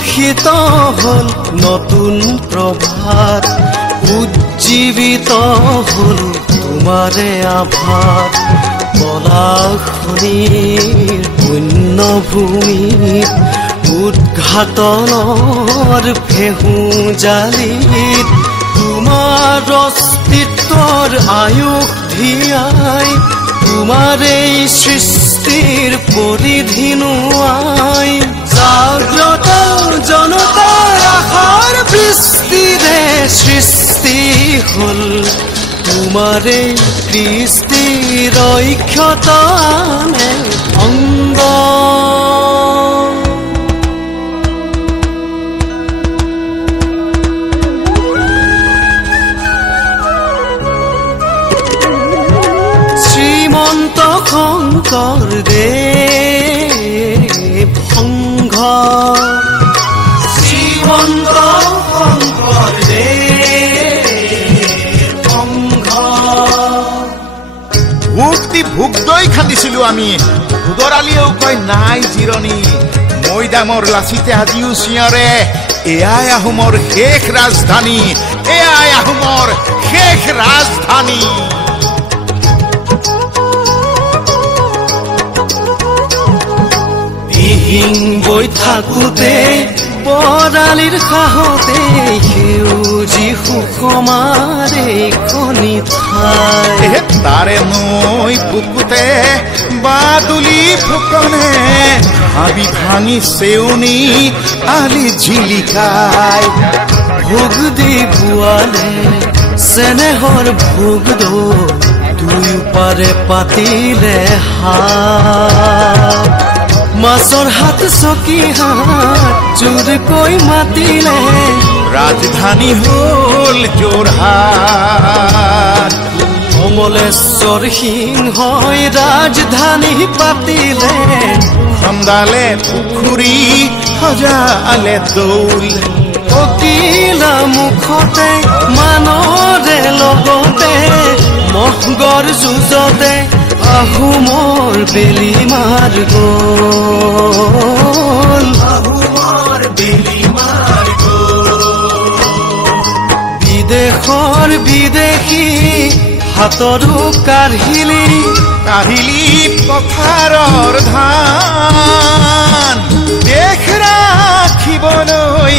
উদ্ভাসিত হল নতুন প্ৰভাত উজ্জীৱিত হল তোমাৰে আভাত পলাশনিৰ পুণ্যভূমিত উদ্ঘাটনৰ ফেহু জালিত তোমাৰ অস্তিত্বৰ আয়ুস ধিয়াই তোমাৰে সৃষ্টিৰ পৰিধি নোয়াই জাগ্ৰত জনতাৰ আশাৰ বৃষ্টিৰে সৃষ্টি হল তোমাৰে কৃষ্টিৰ ঐক্যতানে অংগ শ্ৰীমন্ত শংকৰদেৱ সংঘ শ্ৰীমন্ত শংকৰদেৱ সংঘ ভুক্তি ভুগদৈ খান্দিছিলো আমি ভুদৰালিয়েও কয় নাই জিৰণি মৈদামৰ লাচিতে আজিও চিঞৰে এয়াই আহোমৰ শেষ ৰাজধানী এয়াই আহোমৰ শেষ ৰাজধানী দিহিং বৈ থাকোতে বৰালিৰ সাহতে সেউজী সুষমাৰে খনি ঠাই তাৰে নৈ বুকুতে বাদুলি ফুকনে হাবি ভাঙি চেউনি আলি জিলিকাই ভোগ দি বোৱালে চেনেহৰ ভোগ দুয়োপাৰে পাতিলে হাত মাছৰ হাত চকী হাত জোৰকৈ মাতিলে ৰাজধানী হল যোৰহাট কমলেশ্বৰ সিংহই ৰাজধানী পাতিলে খন্দালে পুখুৰী সজালে দৌল অকিলা মুখতে মানৰে লগতে মহগৰ যুঁজতে আহোমৰ বেলি মাৰ গল আহোমৰ বেলি মাৰ গল বিদেশৰ বিদেশী হাতৰো কাঢ়িলি পথাৰৰ ধান দেশ ৰাখিবলৈ